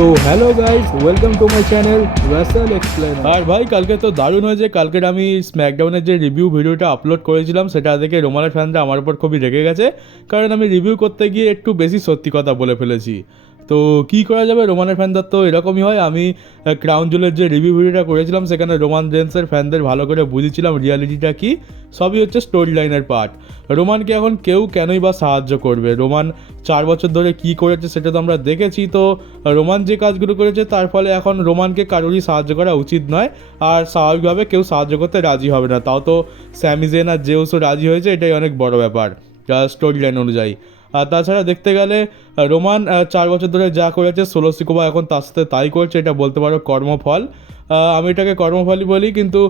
তো hello guys welcome to my channel Russell explain আর ভাই, কালকে তো দারুণ হয়েছে। কালকের আমি স্ম্যাকডাউনের যে রিভিউ ভিডিওটা আপলোড করেছিলাম, সেটা দেখে রোমানের ফ্যানরা আমার উপর খুবই রেগে গেছে। কারণ আমি রিভিউ করতে গিয়ে একটু বেশি সত্যি কথা বলে ফেলেছি। তো কি করা যাবে? রোমানের ফ্যানদের তো এরকমই হয়। আমি ক্রাউন জুলের যে রিভিউ ভিডিওটা করেছিলাম, সেখানে রোমান জেন্সের ফ্যানদের ভালো করে বুঝেছিলাম। রিয়ালিটিটা কি? সবই হচ্ছে স্টোরি লাইনের পার্ট রোমানকে এখন কেউ কেনই বা সাহায্য করবে? রোমান চার বছর ধরে কি করেছে সেটা তো আমরা দেখেছি। তো, রোমান যে কাজগুলো করেছে, তার ফলে এখন রোমানকে কারোরই সাহায্য করা উচিত নয়। আর স্বাভাবিকভাবে কেউ সাহায্য করতে রাজি হবে না। তাও তো স্যামিজেন আর জেউসও রাজি হয়েছে। এটাই অনেক বড় ব্যাপার স্টোরি লাইন অনুযায়ী। আর তাছাড়া দেখতে গেলে রোমান চার বছর ধরে যা করেছে ষোলো সিকোবা এখন তার সাথে তাই করছে, এটা বলতে পারো কর্মফল। আমি এটাকে কর্মফলই বলি, কিন্তু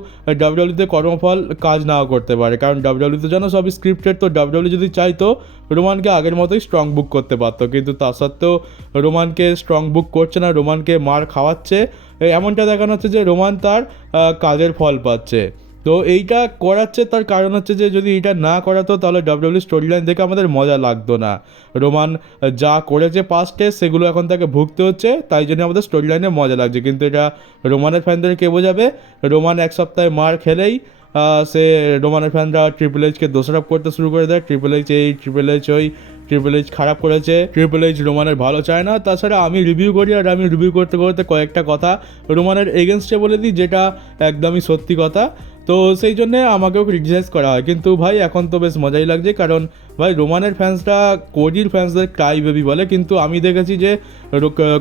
ডাব্লিউডব্লিউতে কর্মফল কাজ নাও করতে পারে, কারণ ডাব্লিউডব্লিউতে জানো, সবই স্ক্রিপ্টেড তো ডাব্লিউডব্লিউ যদি চাইতো, রোমানকে আগের মতোই স্ট্রং বুক করতে পারতো, কিন্তু তা সত্ত্বেও রোমানকে স্ট্রং বুক করছে না, রোমানকে মার খাওয়াচ্ছে। এমনটা দেখানো হচ্ছে যে রোমান তার কাজের ফল পাচ্ছে। তো এইটা করাচ্ছে, তার কারণ হচ্ছে যে যদি এটা না করাতো তাহলে ডাব্লিউডব্লিউ স্টোরি লাইন দেখে আমাদের মজা লাগতো না। রোমান যা করেছে পাস্টে সেগুলো এখন তাকে ভুগতে হচ্ছে, তাই জন্য আমাদের স্টোরি লাইনে মজা লাগছে। কিন্তু এটা রোমানের ফ্যানদের কে বোঝাবে? রোমান এক সপ্তাহে মার খেলেই সে রোমানের ফ্যানরা ট্রিপল এইচকে দোষারোপ করতে শুরু করে দেয়। ট্রিপল এইচ এই ট্রিপল এইচ ওই ট্রিপল এইচ খারাপ করেছে ট্রিপল এইচ রোমানের ভালো চায় না। তাছাড়া আমি রিভিউ করি আর আমি রিভিউ করতে করতে কয়েকটা কথা রোমানের এগেনস্টে বলে দিই, যেটা একদমই সত্যি কথা। তো সেই জন্যে আমাকেও ক্রিটিসাইজ করা হয়। কিন্তু ভাই, এখন তো বেশ মজাই লাগছে কারণ ভাই, রোমানের ফ্যান্সরা কোডির ফ্যান্সদের ক্রাই বেবি বলে। কিন্তু আমি দেখেছি যে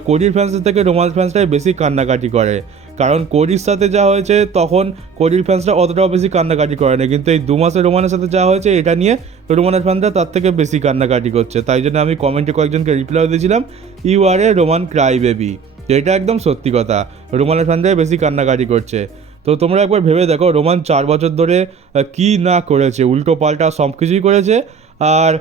কোডির ফ্যান্সের থেকে রোমান ফ্যান্সরাই বেশি কান্নাকাটি করে। কারণ কোডির সাথে যা হয়েছে, তখন কোডির ফ্যান্সরা অতটাও বেশি কান্নাকাটি করে না। কিন্তু এই দু মাসে রোমানের সাথে যা হয়েছে, এটা নিয়ে রোমানের ফ্যানরা তার থেকে বেশি কান্নাকাটি করছে। তাই জন্য আমি কমেন্টে কয়েকজনকে রিপ্লাই দিয়েছিলাম you are a Roman cry baby এটা একদম সত্যি কথা। রোমানের ফ্যানরাই বেশি কান্নাকাটি করছে। তো তোমরা একবার ভেবে দেখো, রোমান চার বছর ধরে কি না করেছে? উল্টো পাল্টা সব কিছুই করেছে। আর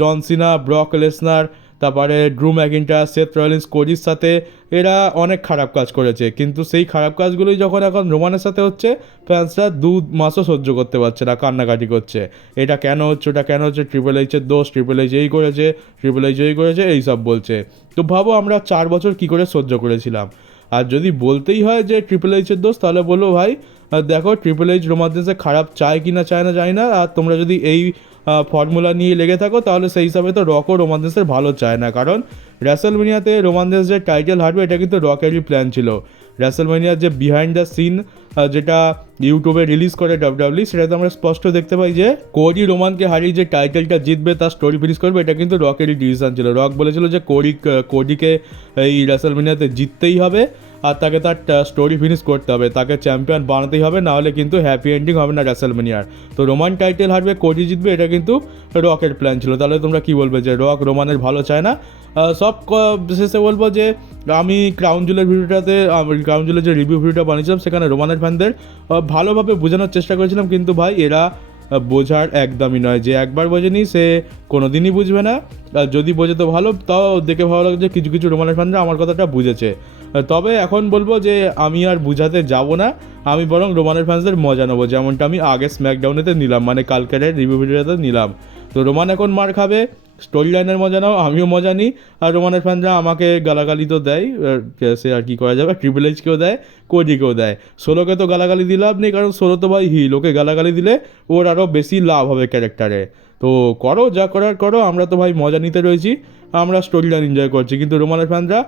জনসিনা ব্রক লেসনার, তারপরে ড্রু ম্যাকিনটার সেথ রয়্যালিন্স কোডির সাথে এরা অনেক খারাপ কাজ করেছে। কিন্তু সেই খারাপ কাজগুলোই যখন এখন রোমানের সাথে হচ্ছে ফ্যান্সরা দু মাসও সহ্য করতে পারছে না, কান্নাকাটি করছে। এটা কেন হচ্ছে, ওটা কেন হচ্ছে? ট্রিপল এইচের দোষ ট্রিপল এইচ এই করেছে ট্রিপল এইচ এই করেছে, এইসব বলছে। তো ভাবো আমরা চার বছর কি করে সহ্য করেছিলাম। আর যদি বলতেই হয় যে ট্রিপল এইচের দোষ, তাহলে বলব ভাই দেখো ট্রিপল এইচ রোমান্সে খারাপ চায় কি না চায় না, জানি না। আর তোমরা যদি এই ফর্মুলা নিয়ে লেগে থাকো, তাহলে সেই হিসাবে তো রকও রোমান্সের ভালো চায় না। কারণ র্যাসেলমেনিয়াতে রোমান্সের যে টাইটেল হারবে, এটা কিন্তু রকেরই প্ল্যান ছিল। র্যাসেলমেনিয়ার যে বিহাইন্ড দ্য সিন যেটা ইউটিউবে রিলিজ করে ডাব্লিউডাব্লিউ সেটাতে আমরা স্পষ্ট দেখতে পাই যে কোডি রোমানকে হারিয়ে যে টাইটেলটা জিতবে, তার স্টোরি ফিনিশ করবে, এটা কিন্তু রকেরই ডিসিশন ছিল। রক বলেছিল যে কোডি কোডিকে এই র্যাসেলমেনিয়াতে জিততেই হবে। আর তাকে তার স্টোরি ফিনিশ করতে হবে। তাকে চ্যাম্পিয়ন বানাতেই হবে নাহলে কিন্তু হ্যাপি এন্ডিং হবে না র্যাসেলমেনিয়ার তো রোমান টাইটেল হারবে কোডি জিতবে, এটা কিন্তু রকের প্ল্যান ছিল। তাহলে তোমরা কি বলবে যে রক রোমানের ভালো চায় না? সব শেষে বলব যে আমি ক্রাউন জুলের ভিডিওটাতে ক্রাউন জুলের যে রিভিউ ভিডিওটা বানিয়েছিলাম, সেখানে রোমানের ফ্যানদের ভালোভাবে বোঝানোর চেষ্টা করেছিলাম। কিন্তু ভাই, এরা বোঝার একদমই নয়। যে একবার বোঝেনি, সে কোনো দিনই বুঝবে না। যদি বোঝে তো ভালো, তাও দেখে ভালো লাগে যে কিছু কিছু রোমানের ফ্যানরা আমার কথাটা বুঝেছে। তবে এখন বলব যে আমি আর বুঝাতে যাব না, আমি বরং রোমানের ফ্যান্সদের মজা নেব, যেমনটা আমি আগে স্ম্যাকডাউনেতে নিলাম মানে কালকের রিভিউ ভিডিওতে নিলাম। তো রোমান এখন মার খাবে স্টোরি লাইনের মজা নাও, আমিও মজা নিই। আর রোমানের ফ্যানরা আমাকে গালাগালি তো দেয় সে আর কি করা যাবে? ট্রিপল এইচকেও দেয় কোডিকেও দেয়। সোলোকে তো গালাগালি দিলাম নেই, কারণ সোলো তো ভাই হিল ওকে গালাগালি দিলে ওর আরও বেশি লাভ হবে ক্যারেক্টারে তো করো, যা করার করো, আমরা তো ভাই মজা নিতে রয়েছি, আমরা স্টোরি লাইন এনজয় করছি। কিন্তু রোমানের ফ্যানরা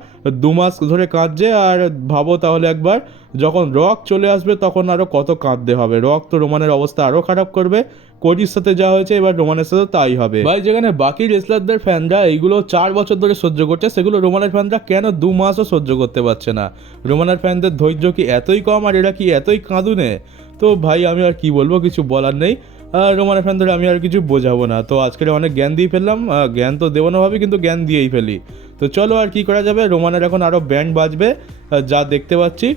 দু মাস ধরে কাঁদছে, আর ভাবো তাহলে একবার, যখন রক চলে আসবে, তখন আরও কত কাঁদতে হবে। রক তো রোমানের অবস্থা আরও খারাপ করবে কোডির সাথে যা হয়েছে, এবার রোমানের সাথে তাই হবে। ভাই, যেখানে বাকি রেসলারদের ফ্যানরা এইগুলো চার বছর ধরে সহ্য করছে, সেগুলো রোমানের ফ্যানরা কেন দু মাসও সহ্য করতে পারছে না? রোমানের ফ্যানদের ধৈর্য কি এতই কম আর এরা কি এতই কাঁদুনে? তো ভাই, আমি আর কি বলব, কিছু বলার নেই। রোমানের ফ্যানদের আমি আর কিছু বোঝাবো না। তো আজকে অনেক জ্ঞান দিয়ে ফেললাম। জ্ঞান তো দেবো না ভাবি, কিন্তু জ্ঞান দিয়েই ফেলি। তো চলো আর কি করা যাবে? রোমানের এখন আরও ব্যান্ড বাজবে যা দেখতে পাচ্ছি।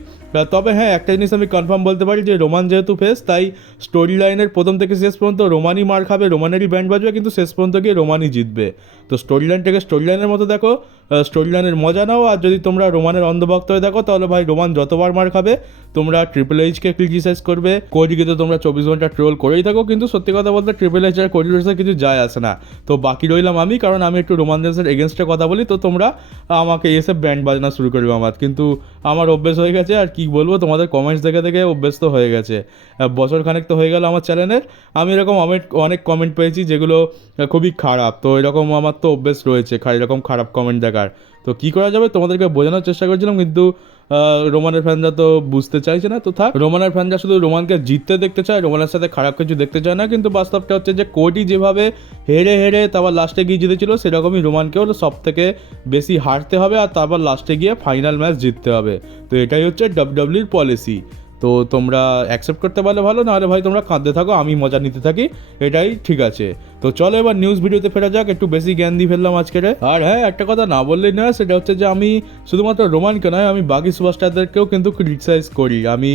তবে হ্যাঁ একটা জিনিস আমি কনফার্ম বলতে পারি যে রোমান যেহেতু ফেস তাই স্টোরি লাইনের প্রথম থেকে শেষ পর্যন্ত রোমানই মার খাবে, রোমানেরই ব্যান্ড বাজবে, কিন্তু শেষ পর্যন্ত গিয়ে রোমানই জিতবে। তো স্টোরি লাইনটাকে স্টোরি লাইনের মতো দেখো স্টোরি লাইনের মজা নাও, আর যদি তোমরা রোমানের অন্ধভক্ত হয়ে দেখো তাহলে ভাই রোমান যতবার মার খাবে, তোমরা ট্রিপল এইচকে ক্রিটিসাইজ করবে। কোডিকে তো তোমরা চব্বিশ ঘণ্টা ট্রোল করেই থাকো, কিন্তু সত্যি কথা বলতে ট্রিপল এইচ আর কোডি কিছু যায় আসে না। তো বাকি রইলাম আমি, কারণ আমি একটু রোমান জেন্সের এগেনস্টে কথা বলি, তো তোমরা তোমরা আমাকে এসে ব্যান্ড বাজনা শুরু করবে আমার। কিন্তু আমার অভ্যেস হয়ে গেছে, আর কি বলব, তোমাদের কমেন্টস দেখে দেখে অভ্যেস তো হয়ে গেছে। বছর খানেক তো হয়ে গেল আমার চ্যানেলের আমি এরকম অনেক কমেন্ট পেয়েছি যেগুলো খুবই খারাপ। তো এরকম আমার তো অভ্যেস রয়েছে এরকম খারাপ কমেন্ট দেখার। তো কী করা যাবে তোমাদেরকে বোঝানোর চেষ্টা করছিলাম, কিন্তু রোমানের ফ্যানরা তো বুঝতে চাইছে না। তো থাক, রোমানের ফ্যানরা শুধু রোমানকে জিততে দেখতে চায়, রোমানের সাথে খারাপ কিছু দেখতে চায় না। কিন্তু বাস্তবটা হচ্ছে যে কোটি যেভাবে হেরে হেরে তারপর লাস্টে গিয়ে জিতেছিল, সেরকমই রোমানকেও সব থেকে বেশি হারতে হবে আর তারপর লাস্টে গিয়ে ফাইনাল ম্যাচ জিততে হবে। তো এটাই হচ্ছে ডাব্লিউডাব্লিউর পলিসি তো তোমরা অ্যাকসেপ্ট করতে পারলে ভালো, নাহলে ভাই তোমরা কাঁদতে থাকো, আমি মজা নিতে থাকি, এটাই ঠিক আছে। তো চলো এবার নিউজ ভিডিওতে ফেরা যাক, একটু বেশি জ্ঞান দিয়ে ফেললাম আজকের আর হ্যাঁ একটা কথা না বললেই না, সেটা হচ্ছে যে আমি শুধুমাত্র রোমানকে নয়, আমি বাকি সুপারস্টারদেরকেও কিন্তু ক্রিটিসাইজ করি। আমি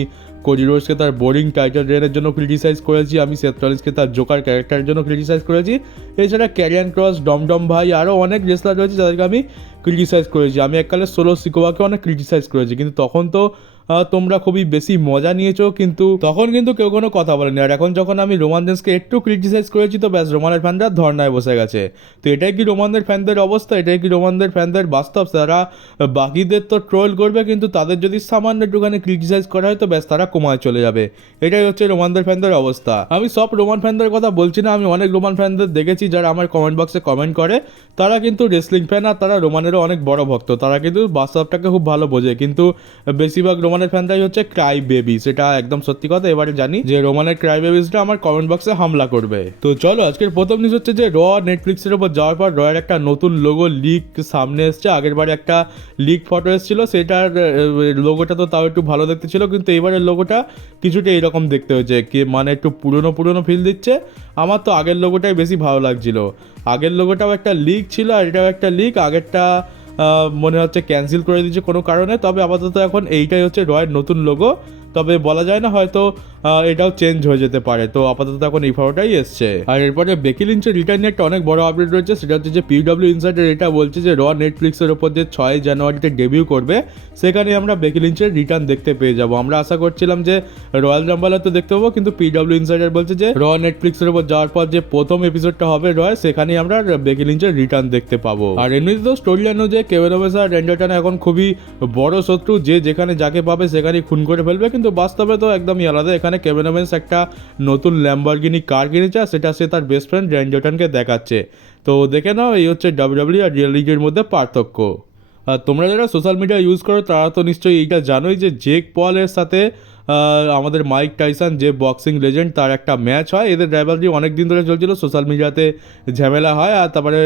কোডি রোজকে তার বোরিং টাইটেল রেনের জন্য ক্রিটিসাইজ করেছি, আমি সেথ তার জোকার ক্যারেক্টারের জন্য ক্রিটিসাইজ করেছি। এছাড়া ক্যারিয়ান ক্রস ডমডম ভাই আরও অনেক রেসলার রয়েছে যাদেরকে আমি ক্রিটিসাইজ করেছি। আমি এককালে সোলো সিকোয়াকে অনেক ক্রিটিসাইজ করেছি, কিন্তু তখন তো তোমরা খুবই বেশি মজা নিয়েছো, কিন্তু তখন কিন্তু কেউ কোনো কথা বলেনি। আর এখন যখন আমি রোমান জেন্সকে একটু ক্রিটিসাইজ করেছি, তো ব্যাস, রোমানের ফ্যানরা ধর্নায় বসে গেছে। তো এটাই কি রোমানদের ফ্যানদের অবস্থা? এটাই কি রোমানদের ফ্যানদের বাস্তব? তারা বাকিদের তো ট্রোল করবে, কিন্তু তাদের যদি সামান্য একটুখানি ক্রিটিসাইজ করা হয়, তো ব্যাস, তারা কমায় চলে যাবে। এটাই হচ্ছে রোমানদের ফ্যানদের অবস্থা। আমি সব রোমান ফ্যানদের কথা বলছি না, আমি অনেক রোমান ফ্যানদের দেখেছি, যারা আমার কমেন্ট বক্সে কমেন্ট করে। তারা কিন্তু রেসলিং ফ্যান আর তারা রোমানেরও অনেক বড় ভক্ত। তারা কিন্তু বাস্তবটাকে খুব ভালো বোঝে। কিন্তু বেশিরভাগ রোমানের ফ্যানটাই হচ্ছে ক্রাই বেবি সেটা একদম সত্যি কথা, এবারে জানি যে রোমানের ক্রাই বেবিসটা আমার কমেন্ট বক্সে হামলা করবে। তো চলো, আজকের প্রথম নিউজ হচ্ছে যে র নেটফ্লিক্সের উপর যাওয়ার পর রয়ের একটা নতুন লোগো লিক সামনে এসছে। আগের বারে একটা লিক ফটো এসেছিল, সেটার লোগোটা তো তাও একটু ভালো দেখতে ছিল, কিন্তু এবারের লোগোটা কিছুটা এরকম দেখতে হয়েছে, কি মানে একটু পুরনো পুরনো ফিল দিচ্ছে। আমার তো আগের লোগোটাই বেশি ভালো লাগছিল। আগের লোগোটাও একটা লিক ছিল, আর এটাও একটা লিক আগেরটা মনে হচ্ছে ক্যান্সেল করে দিয়েছে কোনো কারণে। তবে আপাতত এখন এইটাই হচ্ছে রয়ের নতুন লোগো তবে বলা যায় না হয়তো এটাও চেঞ্জ হয়ে যেতে পারে। তো আপাতত এখন এই ফটোটাই এসছে। আর এরপরে বেকি লিঞ্চের রিটার্ন একটা অনেক বড় আপডেট রয়েছে। সেটা হচ্ছে যে পিডব্লিউ ইনসাইডার এটা বলছে যে র নেটফ্লিক্সের ওপর যে ছয় জানুয়ারিতে ডেবিউ করবে, সেখানে আমরা বেকি লিঞ্চের রিটার্ন দেখতে পেয়ে যাব। আমরা আশা করছিলাম যে রয়্যাল রাম্বালে তো দেখতে পাবো, কিন্তু পিডব্লিউ ইনসাইডার বলছে যে র নেটফ্লিক্সের ওপর যাওয়ার পর যে প্রথম এপিসোডটা হবে রয় সেখানেই আমরা বেকি লিঞ্চের রিটার্ন দেখতে পাবো। আর এমনিতে তো স্টোরি লাইন অনুযায়ী কেভেন ওভেস আর এখন খুবই বড় শত্রু। যে যেখানে যাকে পাবে সেখানেই খুন করে ফেলবে, কিন্তু বাস্তবে তো একদমই আলাদা। এখানে কেভেন ওভেন্স একটা নতুন ল্যাম্বরগিনি কার কিনেছে সেটা সে তার বেস্ট ফ্রেন্ড রেন্ডারটনকে দেখাচ্ছে। তো দেখে নাও, এই হচ্ছে ডাব্লিউডাব্লিউ আর রিয়েল লিগের মধ্যে পার্থক্য। আর তোমরা যারা সোশ্যাল মিডিয়া ইউজ করো, তারা তো নিশ্চয়ই এইটা জানোই যে জেক পলের সাথে আমাদের মাইক টাইসন যে বক্সিং লেজেন্ড তার একটা ম্যাচ হয়। এদের রাইভালরি অনেক দিন ধরে চলছিল সোশ্যাল মিডিয়াতে ঝামেলা হয় আর তারপরে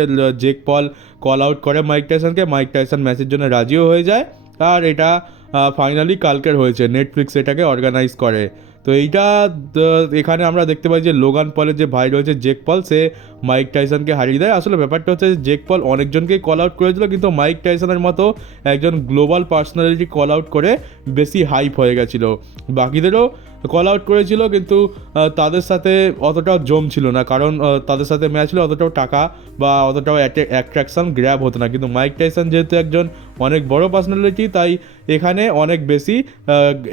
জেক পল কল আউট করে মাইক টাইসনকে মাইক টাইসন ম্যাচের জন্য রাজিও হয়ে যায়। আর এটা ফাইনালি কালকের হয়েছে। নেটফ্লিক্স এটাকে অর্গানাইজ করে। তো এইটা এখানে আমরা দেখতে পাই যে লোগান পলের যে ভাই রয়েছে জেক পল সে মাইক টাইসনকে হারিয়ে দেয়। আসলে ব্যাপারটা হচ্ছে জেক পল অনেকজনকেই কল আউট করেছিল, কিন্তু মাইক টাইসনের মতো একজন গ্লোবাল পার্সোনালিটি কল আউট করে বেশি হাইপ হয়ে গেছিল। বাকিদেরও কল আউট করেছিল, কিন্তু তাদের সাথে অতটাও জম ছিল না। কারণ তাদের সাথে ম্যাচ হলে অতটাও টাকা বা অতটাও অ্যাট্রাকশন গ্র্যাব হতো না। কিন্তু মাইক টাইসন যেহেতু একজন অনেক বড় পার্সোনালিটি তাই এখানে অনেক বেশি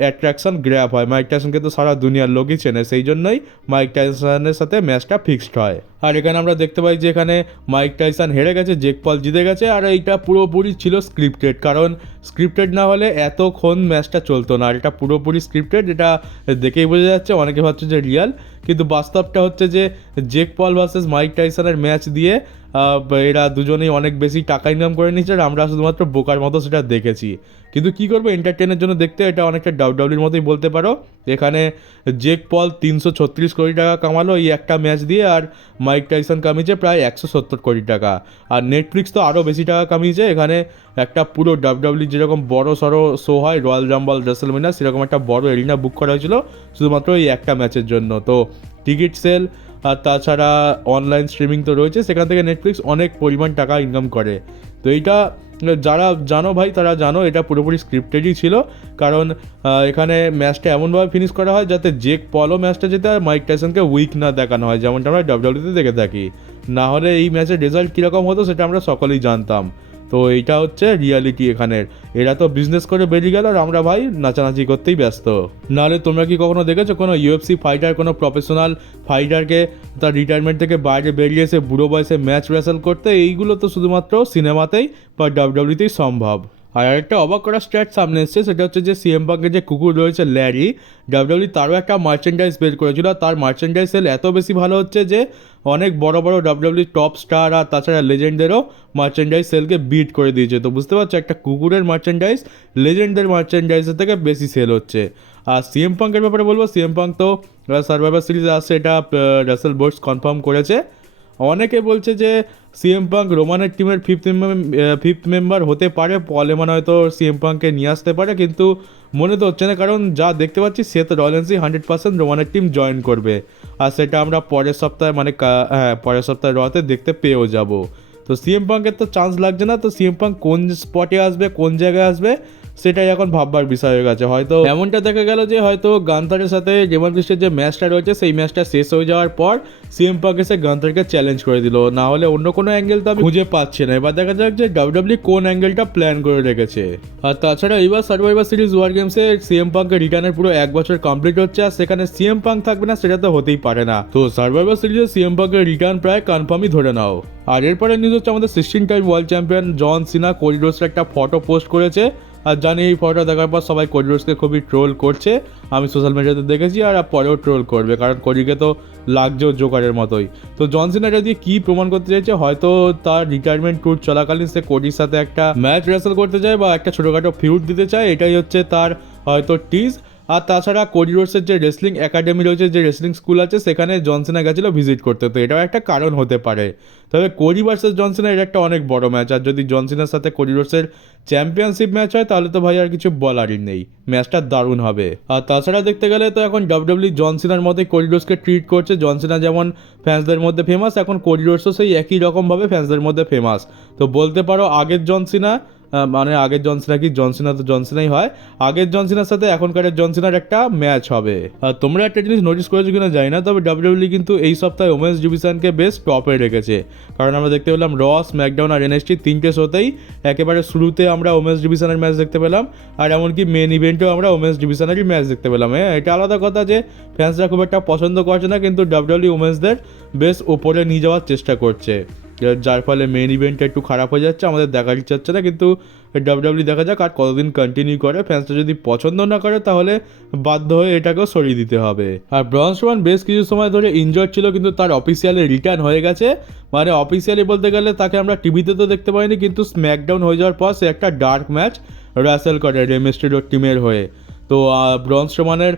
অ্যাট্রাকশন গ্র্যাব হয়। মাইক টাইসনকে তো সারা দুনিয়ার লোকই চেনে। সেই জন্যই মাইক টাইসনের সাথে ম্যাচটা ফিক্সড হয়। আর এখানে আমরা দেখতে পাই যে এখানে মাইক টাইসান হেরে গেছে, জেক পল জিতে গেছে, আর এইটা পুরোপুরি ছিল স্ক্রিপ্টেড। কারণ স্ক্রিপ্টেড না হলে এতক্ষণ ম্যাচটা চলতো না, আর এটা পুরোপুরি স্ক্রিপ্টেড, এটা দেখেই বোঝা যাচ্ছে, অনেকে ভাবছে যে রিয়াল। কিন্তু বাস্তবটা হচ্ছে যে জেক পল ভার্সেস মাইক টাইসনের ম্যাচ দিয়ে এরা দুজনেই অনেক বেশি টাকা ইনকাম করে নিচ্ছে আর আমরা শুধুমাত্র বোকার মতো সেটা দেখেছি। কিন্তু কি করব এন্টারটেনের জন্য দেখতে এটা অনেকটা ডাব্লিউডাব্লিউর মতোই বলতে পারো। এখানে জেক পল তিনশো ছত্রিশ কোটি টাকা কামালো এই একটা ম্যাচ দিয়ে আর মাইক টাইসন কামিয়েছে প্রায় একশো সত্তর কোটি টাকা। আর নেটফ্লিক্স তো আরও বেশি টাকা কামিয়েছে, এখানে একটা পুরো ডাব্লিউডাব্লিউ যেরকম বড় সড়ো শো হয় রয়্যাল রাম্বল রেসেলমিনা সেরকম একটা বড় এরিনা বুক করা হয়েছিল শুধুমাত্র এই একটা ম্যাচের জন্য। তো টিকিট সেল আর তাছাড়া অনলাইন স্ট্রিমিং তো রয়েছে, সেখান থেকে নেটফ্লিক্স অনেক পরিমাণ টাকা ইনকাম করে। তো এইটা, যারা জানো ভাই, তারা জানো, এটা পুরোপুরি স্ক্রিপ্টেডই ছিল। কারণ এখানে ম্যাচটা এমনভাবে ফিনিশ করা হয় যাতে জেক পলও ম্যাচটা যেতে আর মাইক টাইসনকে উইক না দেখানো হয়, যেমনটা আমরা ডাব্লিউডাব্লিউতে দেখে থাকি। না হলে এই ম্যাচের রেজাল্ট কীরকম হতো, সেটা আমরা সকলেই জানতাম। তো এইটা হচ্ছে রিয়ালিটি এখানের। এরা তো বিজনেস করে বেরিয়ে গেল আর আমরা ভাই নাচানাচি করতেই ব্যস্ত। নাহলে তোমরা কি কখনো দেখেছ কোনো ইউএফসি ফাইটার কোনো প্রফেশনাল ফাইটারকে তার রিটায়ারমেন্ট থেকে বাইরে বেরিয়ে এসে বুড়ো বয়সে ম্যাচ রেসেল করতে? এইগুলো তো শুধুমাত্র সিনেমাতেই বা ডাব্লিউডাব্লিউতেই সম্ভব। আর আরেকটা অবাক করা স্ট্যাট সামনে এসছে, সেটা হচ্ছে যে সিএম পাঙ্কের যে কুকুর রয়েছে ল্যারি ডাব্লিউডাব্লিউ তারও একটা মার্চেন্ডাইজ বের করেছিল। তার মার্চেন্ডাইজ সেল এত বেশি ভালো হচ্ছে যে অনেক বড় বড় ডাব্লিউডাব্লিউ টপ স্টার আর তাছাড়া লেজেন্ডেরও মার্চেন্ডাইজ সেলকে বিট করে দিয়েছে। তো বুঝতে পারছ, একটা কুকুরের মার্চেন্ডাইজ লেজেন্ডের মার্চেন্ডাইজের থেকে বেশি সেল হচ্ছে। আর সিএম পাঙ্কের ব্যাপারে বলব সিএম পাঙ্ক তো সার্ভাইভার সিরিজ আসছে, এটা রাসেল বোর্ডস কনফার্ম করেছে। অনেকে বলছে যে সিএম পাঙ্ক রোমানের টিমের ফিফথ ফিফথ মেম্বার হতে পারে পলেমান হয়তো সিএম পাঙ্ককে নিয়ে আসতে পারে, কিন্তু মনে তো হচ্ছে না, কারণ যা দেখতে পাচ্ছি সে তো রয়্যালসি হান্ড্রেড পার্সেন্ট রোমানের টিম জয়েন করবে। আর সেটা আমরা পরের সপ্তাহে মানে হ্যাঁ পরের সপ্তাহে রতে দেখতে পেয়েও যাব। তো সিএম পাঙ্কের তো চান্স লাগছে না, তো সিএম পাঙ্ক কোন স্পটে আসবে, কোন জায়গায় আসবে সেটাই এখন ভাববার বিষয় হয়ে গেছে। হয়তো এমনটা দেখা গেল যে হয়তো গান্তারের সাথে জেমন ক্রিস্টের যে ম্যাচটা রয়েছে, সেই ম্যাচটা শেষ হয়ে যাওয়ার পর সিএম পাক এসে গান্তারকে চ্যালেঞ্জ করে দিল। না হলে অন্য কোনো অ্যাঙ্গেল তো আমি খুঁজে পাচ্ছি না। এবার দেখা যাক যে ডাব্লিউডাব্লিউ কোন অ্যাঙ্গেলটা প্ল্যান করে রেখেছে। আর তাছাড়া এবার সার্ভাইভার সিরিজ ওয়ার গেমসে সিএম পাঙ্কের রিটার্নের পুরো এক বছর কমপ্লিট হচ্ছে, আর সেখানে সিএম পাঙ্ক থাকবে না, সেটা তো হতেই পারে না। তো সার্ভাইভার সিরিজে সিএম পাঙ্কের রিটার্ন প্রায় কনফার্মই ধরে নাও। আর এরপরে নিউজ হচ্ছে আমাদের sixteen time world champion John Cena কোরিডোসের একটা ফটো পোস্ট করেছে। আর জানি এই ফটোটা দেখার পর সবাই কোরিডোসকে খুবই ট্রোল করছে। আমি সোশ্যাল মিডিয়াতে দেখেছি আর পরেও ট্রোল করবে, কারণ কোরিকে তো লাগছেও জোকারের মতোই। তো জনসিন জনসিনা দিয়ে কী প্রমাণ করতে চাইছে? হয়তো তার রিটায়ারমেন্ট ট্যুর চলাকালীন সে কোরির সাথে একটা ম্যাচ রেসেল করতে চায় বা একটা ছোটোখাটো ফিউট দিতে চায়, এটাই হচ্ছে তার হয়তো টিজ আর তাছাড়া কোরিডোর্সের যে রেসলিং একাডেমি রয়েছে, যে রেসলিং স্কুল আছে, সেখানে জনসেনা গেছিল ভিজিট করতে। তো এটাও একটা কারণ হতে পারে। তবে কোরি ভার্সেস জনসেনা এটা একটা অনেক বড় ম্যাচ আর যদি জনসেনার সাথে কোরিডোর্সের চ্যাম্পিয়নশিপ ম্যাচ হয়, তাহলে তো ভাই আর কিছু বলারই নেই। ম্যাচটা দারুণ হবে। আর তাছাড়া দেখতে গেলে তো এখন ডাব্লিউডাব্লিউ জনসিনার মধ্যে কোরিডোর্সকে ট্রিট করছে। জনসিনা যেমন ফ্যান্সদের মধ্যে ফেমাস এখন কোরিডোর্সও সেই একই রকমভাবে ফ্যান্সদের মধ্যে ফেমাস তো বলতে পারো, আগের জনসিনা মানে আগের জনসিনা কি? জনসিনা তো জনসিনাই হয়। আগের জনসিনার সাথে এখনকার জনসিনার একটা ম্যাচ হবে। তোমরা একটা জিনিস নোটিস করেছ কিনা জানি না, তবে ডাব্লিউডাব্লিউ কিন্তু এই সপ্তাহে ওমেন্স ডিভিশনকে বেশ টপে রেখেছে। কারণ আমরা দেখতে পেলাম রস ম্যাকডাউন আর এনএসটি তিনটে শোতেই একেবারে শুরুতে আমরা ওমেন্স ডিভিশনের ম্যাচ দেখতে পেলাম, আর এমনকি মেন ইভেন্টেও আমরা ওমেন্স ডিভিশনেরই ম্যাচ দেখতে পেলাম। হ্যাঁ এটা আলাদা কথা যে ফ্যান্সরা খুব একটা পছন্দ করছে না, কিন্তু ডাব্লিউডাব্লিউ ওমেন্সদের বেশ ওপরে নিয়ে যাওয়ার চেষ্টা করছে। যার ফলে মেন ইভেন্টটা একটু খারাপ হয়ে যাচ্ছে, আমাদের দেখার ইচ্ছা হচ্ছে না, কিন্তু ডাব্লিউডাব্লিউ দেখা যাক আর কতদিন কন্টিনিউ করে। ফ্যান্সরা যদি পছন্দ না করে, তাহলে বাধ্য হয়ে এটাকেও সরিয়ে দিতে হবে। আর ব্রন্সমান বেশ কিছু সময় ধরে ইনজয় ছিল, কিন্তু তার অফিসিয়ালি রিটার্ন হয়ে গেছে। মানে অফিসিয়ালি বলতে গেলে তাকে আমরা টিভিতে তো দেখতে পাইনি, কিন্তু স্ম্যাকডাউন হয়ে যাওয়ার পর সে একটা ডার্ক ম্যাচ র্যাসেল করে রেমিস্টেডোর টিমের হয়ে। তো ব্রন্স রোমানের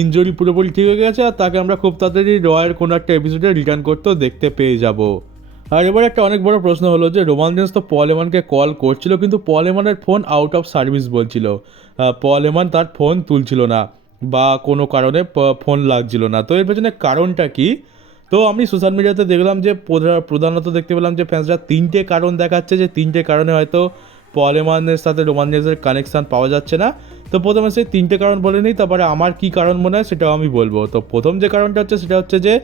ইঞ্জুরি পুরোপুরি ঠিক হয়ে গেছে, আর তাকে আমরা খুব তাড়াতাড়ি রয়ের কোনো একটা এপিসোডে রিটার্ন করতেও দেখতে পেয়ে যাব। আর এবার একটা অনেক বড় প্রশ্ন হলো যে রোমান রেন্স তো পল এমানকে কল করছিল, কিন্তু পল এমানের ফোন আউট অফ সার্ভিস বলছিল। পল এমান তার ফোন তুলছিল না বা কোনো কারণে ফোন লাগছিল না। তো এর পেছনে কারণটা কি? তো আমি সোশ্যাল মিডিয়াতে দেখলাম যে প্রধা- প্রধানত দেখতে পেলাম যে ফ্যান্সরা তিনটে কারণ দেখাচ্ছে, যে তিনটে কারণে হয়তো পল এমানের সাথে রোমান রেন্সের কানেকশান পাওয়া যাচ্ছে না। তো প্রথমে সেই তিনটে কারণ বলে নিই, তারপরে আমার কি কারণ মনে হয় সেটাও আমি বলব। তো প্রথম যে কারণটা হচ্ছে, সেটা হচ্ছে যে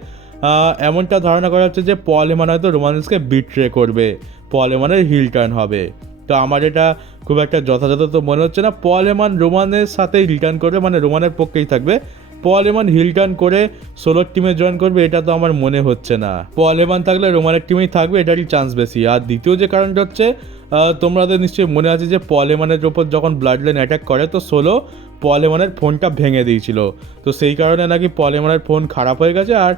এমনটা ধারণা করা হচ্ছে যে পল হয়তো রোমান্সকে বিট্রে করবে। পল হিল টার্ন হবে। তো আমার এটা খুব একটা যথাযথ তো মনে হচ্ছে না। পল রোমানের সাথেই টার্ন করবে মানে রোমানের পক্ষেই থাকবে। পল হিল টার্ন করে সোলোর টিমে জয়েন করবে, এটা তো আমার মনে হচ্ছে না। পল থাকলে রোমানের টিমেই থাকবে, এটারই চান্স বেশি। আর দ্বিতীয় যে কারণটা হচ্ছে তোমাদের নিশ্চয়ই মনে আছে যে পল ওপর যখন ব্লাড লাইন অ্যাটাক করে, তো ষোলো পল এমানের ফোনটা ভেঙে দিয়েছিল। তো সেই কারণে নাকি পল এমানের ফোন খারাপ হয়ে গেছে আর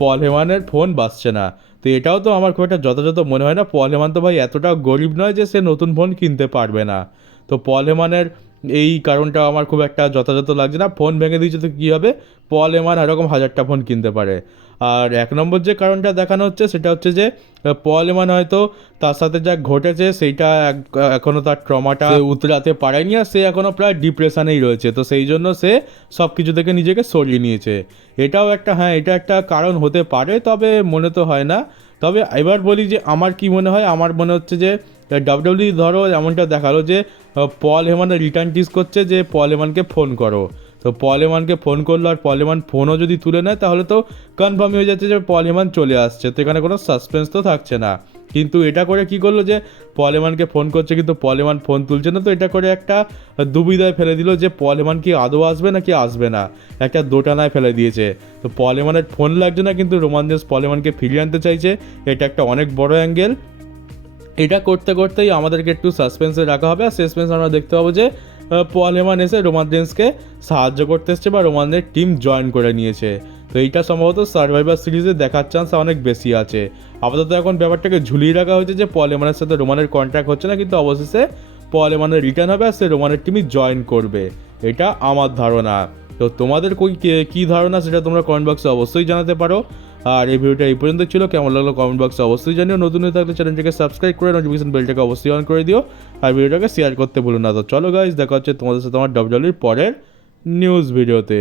পলেমানের ফোন বাঁচছে না। তো এটাও তো আমার খুব একটা যথাযথ মনে হয় না। পলেমান তো ভাই এতটা গরিব নয় যে সে নতুন ফোন কিনতে পারবে না। তো পলেমানের এই কারণটা আমার খুব একটা যথাযথ লাগছে না। ফোন ভেঙে দিয়েছে তো কী হবে? পল এমান এরকম হাজারটা ফোন কিনতে পারে। আর এক নম্বর যে কারণটা দেখানো হচ্ছে সেটা হচ্ছে যে পল এমান হয়তো তার সাথে যা ঘটেছে সেইটা এক- এখনও তার ট্রমাটা উতরাতে পারেনি আর সে এখনও প্রায় ডিপ্রেশনেই রয়েছে। তো সেই জন্য সে সব কিছু থেকে নিজেকে সরিয়ে নিয়েছে। এটাও একটা হ্যাঁ এটা একটা কারণ হতে পারে, তবে মনে তো হয় না। তবে এবার বলি যে, আমার কি মনে হয়? আমার মনে হচ্ছে যে ডাব্লিউডি ধরো এমনটা দেখাল যে পল হেমানের রিটার্ন টিস করছে যে, পল হেমানকে ফোন করো। তো পল হেমানকে ফোন করল আর পল হেমান ফোনও যদি তুলে নেয়, তাহলে তো কনফার্ম হয়ে যাচ্ছে যে পল হেমান চলে আসছে। তো এখানে কোনো সাসপেন্স তো থাকছে না। কিন্তু এটা করে কি করল যে, পলেমানকে ফোন করছে, কিন্তু পলেমান ফোন তুলছে না, তো এটা করে একটা দুবিধায় ফেলে দিল যে, পলেমান কি আদৌ আসবে নাকি আসবে না? একটা দোটানায় ফেলে দিয়েছে। তো পলেমানের ফোন লাগছে না, কিন্তু রোমান জেন্স পলেমানকে ফিরিয়ে আনতে চাইছে। এটা একটা অনেক বড় অ্যাঙ্গেল এটা করতে করতেই আমাদেরকে একটু সাসপেন্সে রাখা হবে, আর সাসপেন্স আমরা দেখতে পাবো যে পল এসে রোমান রেন্সকে সাহায্য করতে এসছে বা রোমানদের টিম জয়েন করে নিয়েছে। তো এইটা সম্ভবত সার্ভাইভার সিরিজে দেখার চান্স অনেক বেশি আছে। আপাতত এখন ব্যাপারটাকে ঝুলিয়ে রাখা হয়েছে যে পল হেমানের সাথে রোমানের কন্ট্যাক্ট হচ্ছে না, কিন্তু অবশেষে পল হেমানের রিটার্ন হবে আর সে রোমানের টিমই জয়েন করবে। এটা আমার ধারণা। তো তোমাদের কী ধারণা সেটা তোমরা কমেন্ট বক্সে অবশ্যই জানাতে পারো। আর এই ভিডিওটা এই পর্যন্ত ছিল। কেমন লাগল কমেন্ট বক্সে অবশ্যই জানিও। নতুন হয়ে থাকলে চ্যানেলটাকে সাবস্ক্রাইব করে নোটিফিকেশন বেলটাকে অবশ্যই অন করে দিও। আর ভিডিওটাকে শেয়ার করতে ভুলো না। তো চলো গাইজ দেখা হচ্ছে তোমাদের সাথে আমার ডব্লিউডব্লিউর পরের নিউজ ভিডিওতে